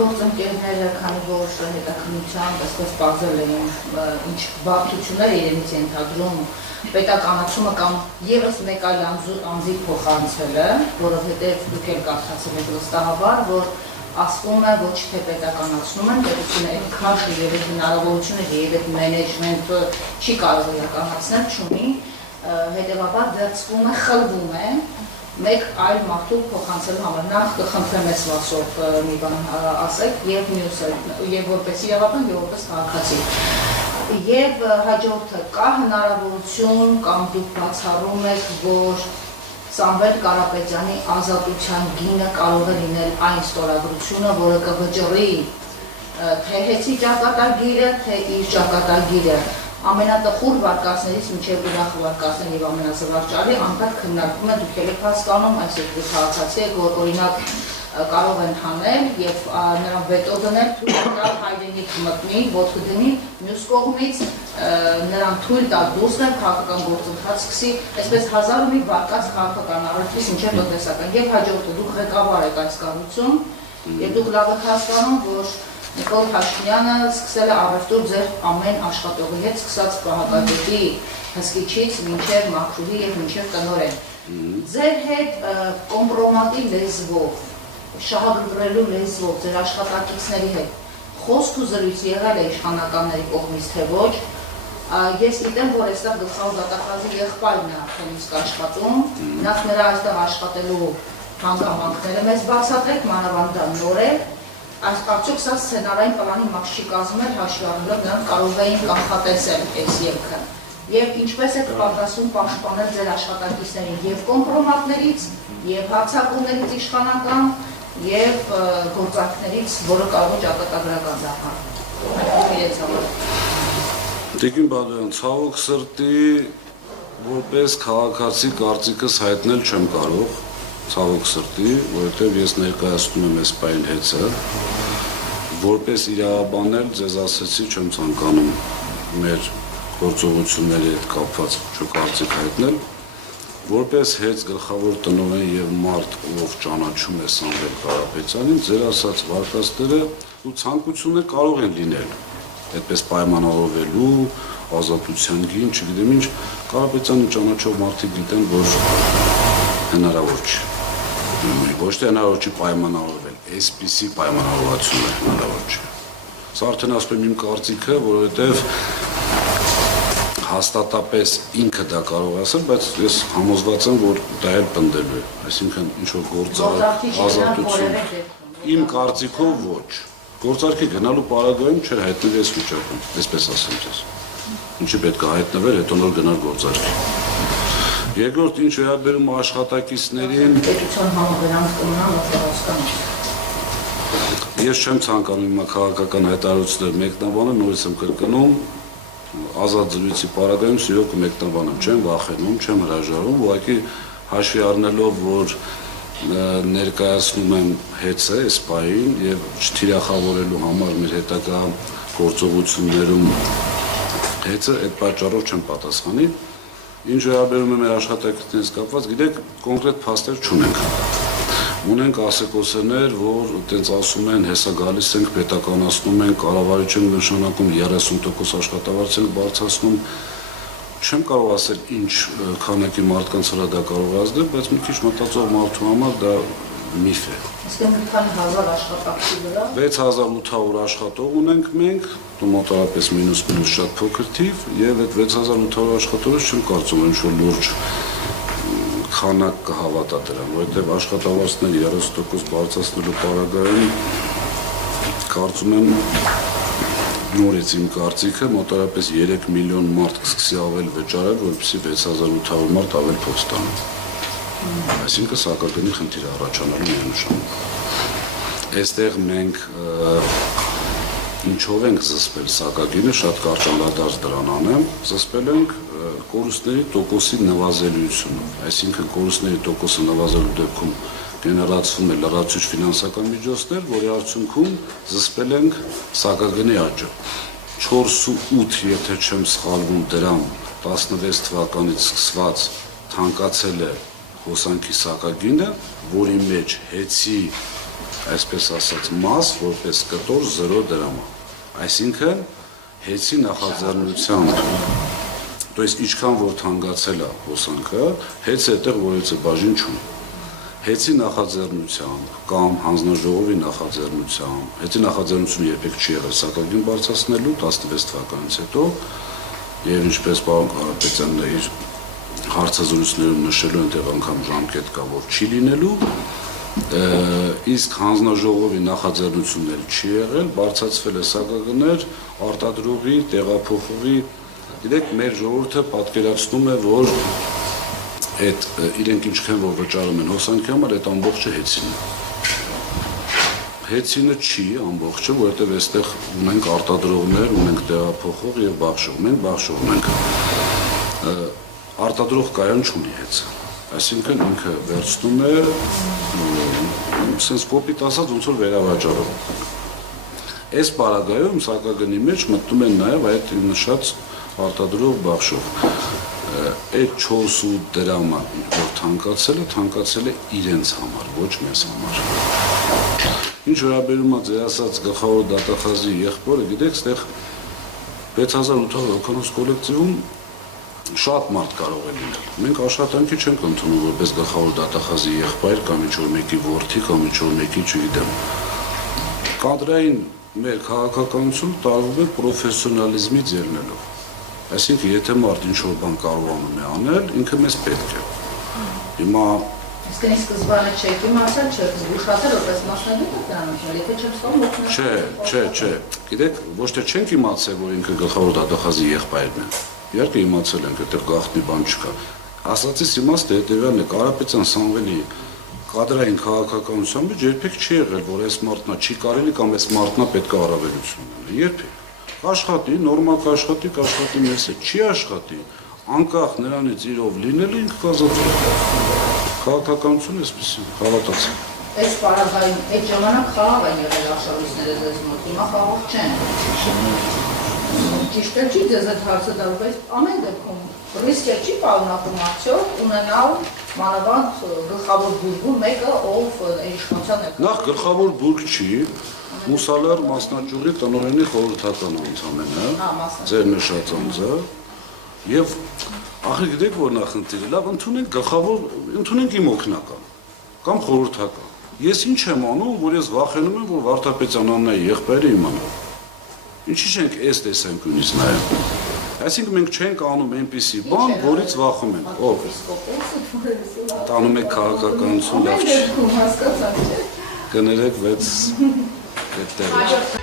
գործընկերները, քանի որ հետաքննությամբ այսպես բացել էին ինչ բարդություններ իրենից ենթադրում պետականացումը կամ եւս մեկ այլ անձի փոխանցելը, որովհետեւ դուք էլ կարծացել եք վստահաբար, որ ասվում է ոչ թե պետականացնում են, պետությունը այդ քաշը եւ այդ հնարավորությունը եւ այդ մենեջմենտը չի կարող իրականացնել, չունի, հետեւաբար վերցվում է, խլվում է մեկ այլ մարդու փոխանցելու համար նախ կխնդրեմ ես Վասով մի բան ասեք եւ մյուսը եւ որպես իրավաբան եւ որպես քաղաքացի եւ հաջորդը կա հնարավորություն կամ դուք բացառում եք որ Սամվել Կարապետյանի ազատության գինը կարող է լինել այն ստորագրությունը որը կվճռի թե հեծի ճակատագիրը թե իր ճակատագիրը ամենատխուր վարկածներից մինչև ուրախ վարկածներ եւ ամենազվարճալի անդադ քննարկում են դուք եք հասկանում այսօր քաղաքացի եք որ օրինակ կարող են հանել եւ նրան վետո դնել թույլ տալ հայրենիք մտնի ոտք դնի մյուս կողմից նրան թույլ տալ դուրս գալ քաղաքական գործընթաց սկսի այսպես հազար ու մի վարկած քաղաքական առարկից մինչև տնտեսական եւ հաջորդը դուք ղեկավար եք այս կառույցում եւ դուք լավ եք հասկանում որ Նիկոլ Փաշինյանը սկսել է առևտուր ձեր ամեն աշխատողի հետ սկսած պահակագետի հսկիչից մինչև մաքրուհի եւ մինչև տնօրեն։ Ձեր հետ կոմպրոմատի լեզվով, շահագրգռելու լեզվով ձեր աշխատակիցների հետ խոսք ու զրույց եղել է իշխանականների կողմից թե ոչ։ Ես գիտեմ, որ այստեղ գլխավոր դատախազի եղբայրն է արդեն իսկ աշխատում, նախ նրա այստեղ աշխատելու հանգամանքները մեզ բացատրեք, մանավանդ նոր է Արդյոք սա սցենարային պլանի մաս չի կազմում էր հաշվի առնելով նրանք կարող էին կանխատեսել այս ելքը եւ ինչպես եք պատրաստվում պաշտպանել ձեր աշխատակիցներին եւ կոմպրոմատներից եւ հարձակումներից իշխանական եւ գործարքներից, որը կարող է ճակատագրական դառնալ իրենց համար։ Տիկին Բադոյան, ցավոք սրտի որպես քաղաքացի կարծիքս հայտնել չեմ կարող ցավոք սրտի, որովհետև ես ներկայացնում եմ այս պայն հեծը, որպես իրավաբան էլ ձեզ ասեցի չեմ ցանկանում մեր գործողությունների հետ կապված կարծիք հայտնել, որպես հեծ գլխավոր տնօրեն եւ մարդ, ով ճանաչում է Սամվել Կարապետյանին, ձեր ասած վարկածները ու ցանկությունները կարող են լինել, այդպես պայմանավորվելու, ազատության գին, չգիտեմ ինչ, Կարապետյանը ճանաչող մարդիկ գիտեն, որ հնարավոր չի։ Ոչ թե հնարավոր չի պայմանավորվել, այսպիսի պայմանավորվածություն է հնարավոր չի։ Սա արդեն ասում եմ իմ կարծիքը, որովհետև հաստատապես ինքը դա կարող է ասել, բայց ես համոզված եմ, որ դա էլ պնդելու է, այսինքն ինչ-որ գործարք ազատություն։ Իմ կարծիքով ոչ։ Գործարքի գնալու պարագայում չէր հայտնել այս վիճակում, այսպես ասեմ ձեզ։ Ինչի պետք է հայտնվել, հետո նոր գնալ գործարքի։ Երկրորդ ինչ վերաբերում աշխատակիցներին պետության համավերանք կմնան հասկանալ։ Ես չեմ ցանկանում իմ քաղաքական հայտարարություններ մեկնաբանել, նորից եմ կրկնում, ազատ զրույցի պարագայում սիրով կմեկնաբանեմ, չեմ վախենում, չեմ հրաժարվում, ուղղակի հաշվի առնելով, որ ներկայացնում եմ հեծը այս պահին եւ չթիրախավորելու համար մեր հետագա գործողություններում հեծը այդ պատճառով չեմ պատասխանի։ Ինչ վերաբերում է մեր աշխատակիցներից կապված, գիտեք, կոնկրետ փաստեր չունենք։ Ունենք ասեկոսներ, որ այդպես ասում են, հեսա գալիս ենք, պետականացնում ենք, կառավարիչ ենք նշանակում 30% աշխատավարձ ենք բարձրացնում։ Չեմ կարող ասել ինչ քանակի մարդկանց վրա դա կարող է ազդել, բայց մի քիչ մտածող մարդու համար դա միֆ է։ Իսկ մի քանի հազար աշխատակցի վրա 6800 աշխատող ունենք մենք, մոտավորապես մինուս շատ փոքր թիվ, եւ այդ 6800 աշխատողից չեմ կարծում ինչ որ լուրջ քանակ կհավատա դրան, որովհետեւ աշխատավարձների 30% բարձրացնելու պարագայում կարծում եմ նորից իմ կարծիքը մոտավորապես 3 միլիոն մարդ կսկսի ավել վճարել, որպեսզի 6800 մարդ ավել փող ստանա։ Այսինքն սակագնի խնդիր առաջանալու միանշանակ։ Այստեղ մենք ինչով ենք զսպել սակագինը, շատ կարճ անդրադարձ դրան անեմ, զսպել ենք կորուստների տոկոսի նվազելիությունով, այսինքն կորուստների տոկոսը նվազելու դեպքում գեներացվում է լրացուցիչ ֆինանսական միջոցներ, որի արդյունքում զսպել ենք սակագնի աճը։ 4.8, եթե չեմ սխալվում, դրամ 16 թվականից սկսված թանկացել է հոսանքի սակագինը, որի մեջ հեծի այսպես ասած, մաս, որպես կտոր 0 դրամ։ Այսինքն հեծի նախաձեռնության, то есть ինչքան որ թանկացել է հոսանքը, հեծը այդտեղ որևէ բաժին չունի։ Հեծի նախաձեռնությամբ կամ հանձնաժողովի նախաձեռնությամբ, հեծի նախաձեռնությունը երբեք չի եղել սակագին բարձրացնելու 16 թվականից հետո, եւ ինչպես պարոն Կարապետյանն իր հարցազրույցներում նշելու այնտեղ անգամ ժամկետ կա, որ չի լինելու, իսկ հանձնաժողովի նախաձեռնությունն էլ չի եղել, բարձրացվել է սակագներ արտադրողի, տեղափոխողի, գիտեք, մեր ժողովուրդը պատկերացնում է, որ այդ իրենք ինչքան որ վճարում են հոսանքի համար, այդ ամբողջը հեծին է։ Հեծինը չի ամբողջը, որովհետև այստեղ ունենք արտադրողներ, ունենք տեղափոխող եւ բաշխող։ Մենք բաշխող ունենք։ Արտադրող կայան չունի հեծը։ Այսինքն ինքը վերցնում է, sense կոպիտ ասած ոնց որ վերավաճառում։ Այս պարագայում սակագնի մեջ մտնում են նաեւ այդ նշած արտադրող բաշխող։ Այդ 4 դրամը, որ թանկացել է իրենց համար, ոչ մեզ համար։ Ինչ վերաբերում է ձեր ասած գլխավոր դատախազի եղբորը, գիտեք, այդտեղ 6880 կոլեկտիվում շատ մարդ կարող է լինել։ Մենք աշխատանքի չենք ընդունում որպես գլխավոր դատախազի եղբայր կամ ինչ-որ մեկի որդի կամ ինչ-որ մեկի, չգիտեմ։ Կադրային մեր քաղաքականություն տարվում է պրոֆեսիոնալիզմից ելնելով։ Այսինքն, եթե մարդ ինչ-որ բան կարողանում է անել, ինքը մեզ պետք է։ Հիմա Իսկ ինձ սկզբանը չեք իմացել, չեք զգուշացել, որպես մասնագետ եք դրանով, եթե չեք ստանում օգնել։ Չէ։ Գիտեք, ոչ թե չենք իմացել, որ ինքը գլխավոր դատախազի եղբայրն է։ Իհարկե իմացել ենք, այդտեղ գաղտնի բան չկա։ Ասածից իմաստը հետևյալն է, Կարապետյան Սամվելի կադրային քաղաքականության մեջ երբեք չի եղել, որ այս մարդնա չի կարելի կամ այս մարդնա պետք է առավելություն ունենա։ Երբեք։ Աշխատի, նորմալ կաշխատի մեզ հետ, չի աշխատի, անկախ նրանից իրով լինելը ինքը կազատվում։ Քաղաքականությունը այսպեսին, հավատացի։ Այս պարագայում այդ ժամանակ խաղաղ են եղել արշավիչները ձեզ մոտ, հիմա խաղաղ չեն։ Ճիշտ է չի ձեզ այդ հարցը տալու, բայց ամեն դեպքում ռիսկ չի պարունակում արդյոք ունենալ մանավանդ գլխավոր բուրգում մեկը, ով իշխանության է։ Նախ գլխավոր բուրգ չի, Մուսալար մասնաճյուղի տնօրենի խորհրդական ընդամենը, ձեր նշած անձը, եւ ախր գիտեք որ նախնդիրը, լավ ընդունենք գլխավոր, ընդունենք իմ օգնական կամ խորհրդական։ Ես ինչ եմ անում, որ ես վախենում եմ, որ Վարդապետյան Աննայի եղբայրը իմանա։ Ինչի՞ չենք այս տեսանկյունից նայում։ Այսինքն մենք չենք անում այնպիսի բան, որից վախում ենք։ Ով։ Տանում եք քաղաքականություն լավ չի։ Կներեք, բայց այդտեղ